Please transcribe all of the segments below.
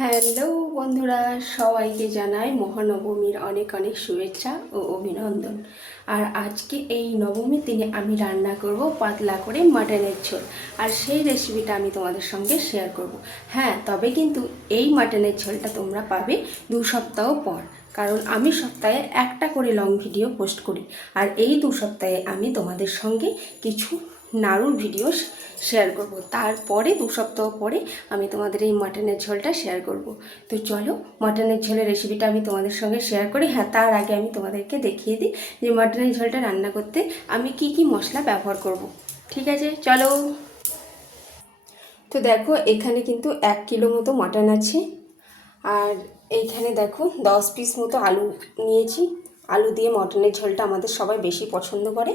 Hello বন্ধুরা, সবাইকে জানাই মহানবমীর অনেক অনেক শুভেচ্ছা ও অভিনন্দন। আর আজকে এই নবমীর দিনে আমি রান্না করব পাতলা করে মাটনের ঝোল। আর সেই রেসিপিটা আমি তোমাদের সঙ্গে শেয়ার করব। হ্যাঁ তবে কিন্তু এই মাটনের ঝোলটা তোমরা পাবে দু সপ্তাহ পর। কারণ আমি সপ্তাহে একটা করে লং ভিডিও পোস্ট করি। আর এই দু সপ্তাহে আমি তোমাদের সঙ্গে কিছু নাড়ুর ভিডিও শেয়ার করব। তারপরে দু সপ্তাহ পরে আমি তোমাদের এই মাটনের ঝোলটা শেয়ার করব। তো চলো মাটনের ঝোলের রেসিপিটা আমি তোমাদের সঙ্গে শেয়ার করি। হ্যাঁ তার আগে আমি তোমাদেরকে দেখিয়ে দিই যে মাটনের ঝোলটা রান্না করতে আমি কি কি মশলা ব্যবহার করব। ঠিক আছে? চলো। তো দেখো, এখানে কিন্তু এক কিলো মতো মাটন আছে। আর এইখানে দেখো, দশ পিস মতো আলু নিয়েছি। আলু দিয়ে মটনের ঝোলটা আমাদের সবাই বেশি পছন্দ করে।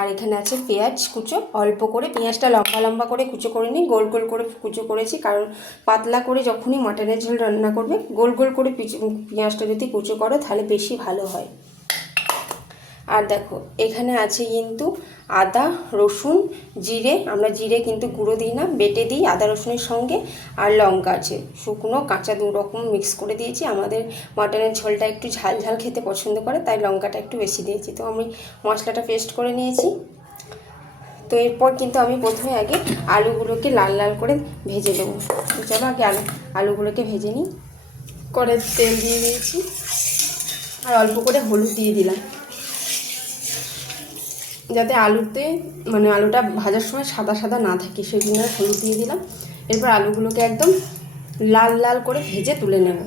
আর এখানে আছে পেঁয়াজ কুচো, অল্প করে পেঁয়াজটা লম্বা লম্বা করে কুচো করে নিই, গোল গোল করে কুচো করেছি। কারণ পাতলা করে যখনই মটনের ঝোল রান্না করবে, গোল গোল করে পেঁয়াজটা যদি কুচো করো তাহলে বেশি ভালো হয়। আর দেখো, এখানে আছে কিন্তু আদা, রসুন, জিরে। আমরা জিরে কিন্তু গুঁড়ো দিই না, বেটে দিই আদা, রসুনের সঙ্গে। আর লঙ্কা আছে। শুকনো, কাঁচা দু রকম মিক্স করে দিয়েছি। আমাদের মাটনের ঝোলটা একটু ঝাল ঝাল খেতে পছন্দ করে, তাই লঙ্কাটা একটু বেশি দিয়েছি। তো আমি মশলাটা পেস্ট করে নিয়েছি। তো এরপর কিন্তু আমি প্রথমে আগে আলুগুলোকে লাল লাল করে ভেজে দেবো চলো আগে আলু, আলুগুলোকে ভেজে নিই। করে তেল দিয়ে দিয়েছি। আর অল্প করে হলুদ দিয়ে দিলাম। যাতে আলুতে মানে আলুটা ভাজার সময় সাদা সাদা না থাকে সেই জন্য হলুদ দিয়ে দিলাম। এরপর আলুগুলোকে একদম লাল লাল করে ভেজে তুলে নেব।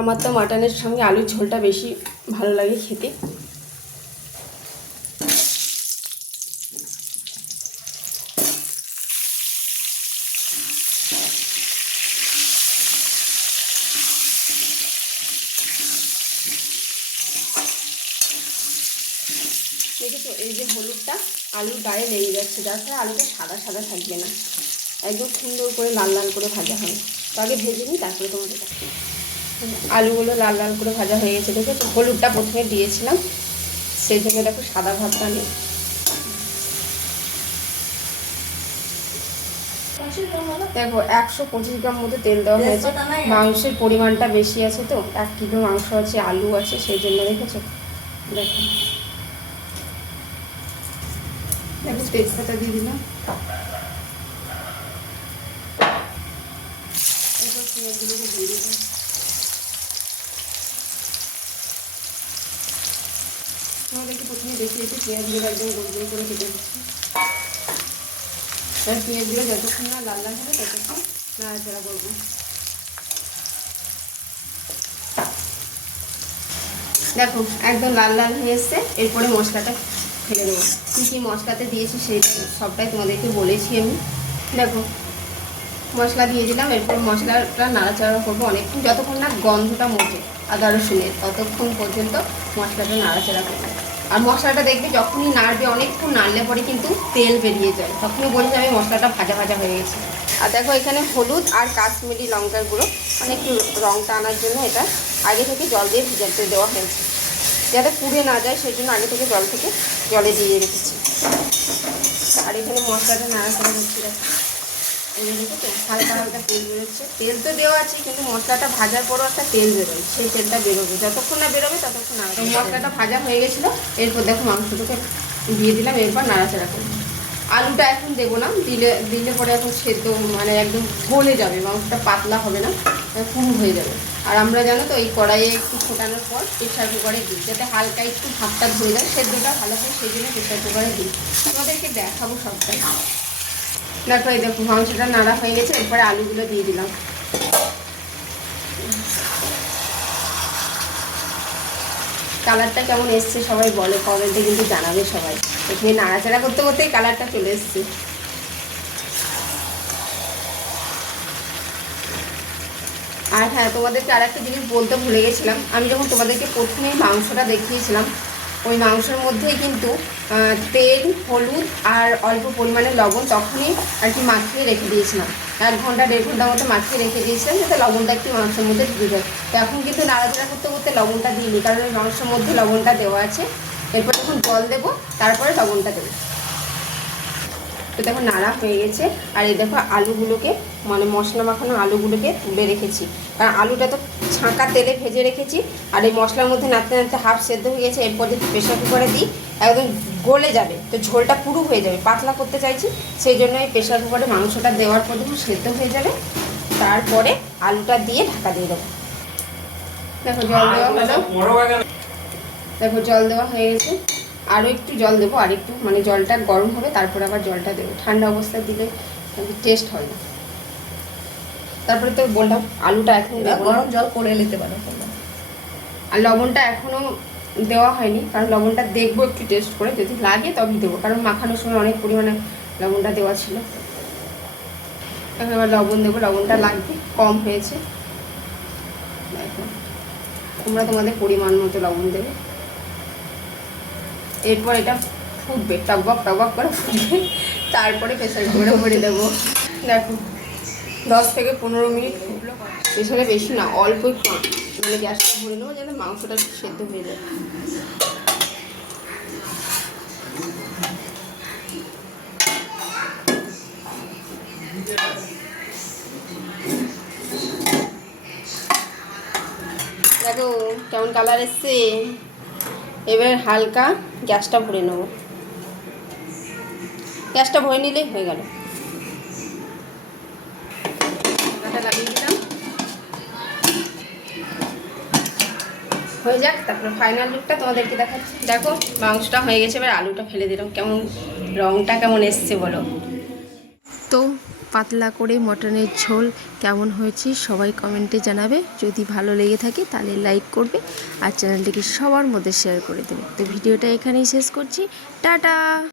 আমার তো মাটনের সঙ্গে আলুর ঝোলটা বেশি ভালো লাগে খেতে। দেখেছ? এই যে হলুদটা আলুর গায়ে লেগে যাচ্ছে যার ফলে আলুটা সাদা সাদা থাকবে না। একদম সুন্দর করে লাল লাল করে ভাজা হবে তো আগে ভেজে নিই তারপরে তোমাদের আলুগুলো লাল লাল করে ভাজা হয়ে গেছে দেখেছ? হলুদটা প্রথমে দিয়েছিলাম। সেই থেকে দেখো সাদা ভাতটা নেই। দেখো একশো পঁচিশ গ্রাম মতো তেল দেওয়া হয়েছে। মাংসের পরিমাণটা বেশি আছে তো। এক কিলো মাংস আছে আলু আছে সেই জন্য দেখেছ? দেখো। একটু তেজপাতা দিয়ে দিলাম। তোমাদেরকে প্রথমে দেখিয়েছি পেঁয়াজগুলো একদম গোল করে পেঁয়াজগুলো যতক্ষণ না লাল লাল হবে, ততক্ষণ করব। দেখো, একদম লাল লাল হয়ে এসছে। এরপরে মশলাটা ফেলে দেবো। কী কী মশলাতে দিয়েছি সেটা সবটাই তোমাদেরকে বলেছি আমি। দেখো, মশলা দিয়ে দিলাম, এরপর মশলাটা নাড়াচাড়া করব অনেকক্ষণ, যতক্ষণ না গন্ধটা মোটে আদা রসুনের ততক্ষণ পর্যন্ত মশলাটা নাড়াচাড়া করব। আর মশলাটা দেখবে যখনই নাড়বে, অনেকক্ষণ নাড়লে পরে কিন্তু তেল বেরিয়ে যায়। তখনই বোঝা যাবে মশলাটা ভাজা ভাজা হয়ে গেছে। আর দেখো, এখানে হলুদ আর কাশ্মীরি লঙ্কার গুঁড়ো মানে একটু রঙটা আনার জন্য এটা আগে থেকে জল দিয়ে ভিজাতে দেওয়া হয়েছে। যাতে পুড়ে না যায়, সেই জন্য আগে থেকে জল থেকে জলে দিয়ে রেখেছি। আর এখানে মশলাটা নাড়াচাড়া করছি হালকা হালকা তেল বেরোচ্ছে। তেল তো দেওয়া আছে কিন্তু মশলাটা ভাজার পরও একটা তেল বেরোয়। সেই তেলটা বেরোবে। যতক্ষণ না বেরোবে ততক্ষণ না মশলাটা ভাজা হয়ে গেছিল এরপর দেখো মাংসটাকে দিয়ে দিলাম এরপর নাড়াচাড়া করব। আলুটা এখন দেবো না, দিলে দিলে পরে এখন সেদ্ধ মানে একদম গলে যাবে মাংসটা পাতলা হবে না পুরু হয়ে যাবে। আর আমরা জানো তো, এই কড়াইয়ে একটু ফোটানোর পর প্রেশার কুকারে দিই, যাতে হালকা একটু ভাতটা ধরে যায়, সেদ্ধটা ভালো হয় সেই জন্য প্রেশার কুকারে দিই। তোমাদেরকে দেখাবো সবটাই। দেখো, এই দেখো, মাংসটা নাড়া হয়ে গেছে, এরপরে আলুগুলো দিয়ে দিলাম। কালারটা কেমন এসছে সবাই বলে কমেন্টে কিন্তু জানাবে সবাই। এখানে নাড়াচাড়া করতে করতেই কালারটা চলে এসছে। আর হ্যাঁ তোমাদেরকে আর একটা জিনিস বলতে ভুলে গেছিলাম। আমি যখন তোমাদেরকে প্রথমেই মাংসটা দেখিয়েছিলাম, ওই মাংসের মধ্যেই কিন্তু তেল, হলুদ আর অল্প পরিমাণে লবণ তখনই আর কি মাখিয়ে রেখে দিয়েছিলাম। এক ঘণ্টা, দেড় ঘণ্টা মতো মাখিয়ে রেখে দিয়েছিলাম, যাতে লবণটা একটু মাংসের মধ্যে ঢুকে যায়। তো এখন কিন্তু নাড়াচাড়া করতে করতে লবণটা দিইনি, কারণ মাংসের মধ্যে লবণটা দেওয়া আছে। এরপর যখন জল দেবো তারপরে লবণটা দেবো। তো দেখো নাড়া হয়ে গেছে। আর এই দেখো আলুগুলোকে মানে মশলা মাখানো আলুগুলোকে তুলে রেখেছি। কারণ আলুটা তো ছাঁকা তেলে ভেজে রেখেছি। আর এই মশলার মধ্যে নাড়তে নাড়তে হাফ সেদ্ধ হয়ে গেছে। এরপর যদি প্রেশার কুকারে দিই একদম গলে যাবে। তো ঝোলটা পুরো হয়ে যাবে পাতলা করতে চাইছি। সেই জন্য এই প্রেশার কুকারে মাংসটা দেওয়ার পর দেখুন সেদ্ধ হয়ে যাবে। তারপরে আলুটা দিয়ে ঢাকা দিয়ে দেবো। দেখো জল দেওয়া হলো। দেখো জল দেওয়া হয়ে গেছে। আরও একটু জল দেবো আর একটু মানে জলটা গরম হবে তারপরে আবার জলটা দেবো। ঠান্ডা অবস্থায় দিলে টেস্ট হয় না। তারপরে তো বললাম আলুটা এখন গরম জল করে নিতে পারো আর লবণটা এখনও দেওয়া হয়নি কারণ লবণটা দেখব একটু টেস্ট করে। যদি লাগে তবেই দেবো কারণ মাখানোর সময় অনেক পরিমাণে লবণটা দেওয়া ছিল। এখন এবার লবণ দেবো লবণটা লাগবে কম হয়েছে। দেখো তোমরা তোমাদের পরিমাণ মতো লবণ দেবে। এরপর এটা ফুটবে টকবক টকবক করে ফুটবে। তারপরে প্রেসার কুকারে ভরে দেবো। দেখো, দশ থেকে পনেরো মিনিট ফুটলো। প্রেসারে বেশি না, অল্প একটু মানে গ্যাসটা ভরে নেব যাতে মাংসটা সেদ্ধ হয়ে যায়। দেখো, কেমন কালার এসছে? এবার হালকা গ্যাসটা ভরে নেব। গ্যাসটা ভরে নিলেই হয়ে গেল। ঢাকাটা লাগিয়ে দিলাম। হয়ে যাক তারপর ফাইনাল লুকটা তোমাদেরকে দেখাচ্ছি। দেখো মাংসটা হয়ে গেছে এবার আলুটা ফেলে দিলাম। কেমন রংটা কেমন এসছে বলো। তো পাতলা করে মটনের ঝোল কেমন হয়েছে সবাই কমেন্টে জানাবে। যদি ভালো লেগে থাকে তাহলে লাইক করবে আর চ্যানেলটিকে সবার মধ্যে শেয়ার করে দেবে। তো ভিডিওটা এখানেই শেষ করছি। টাটা!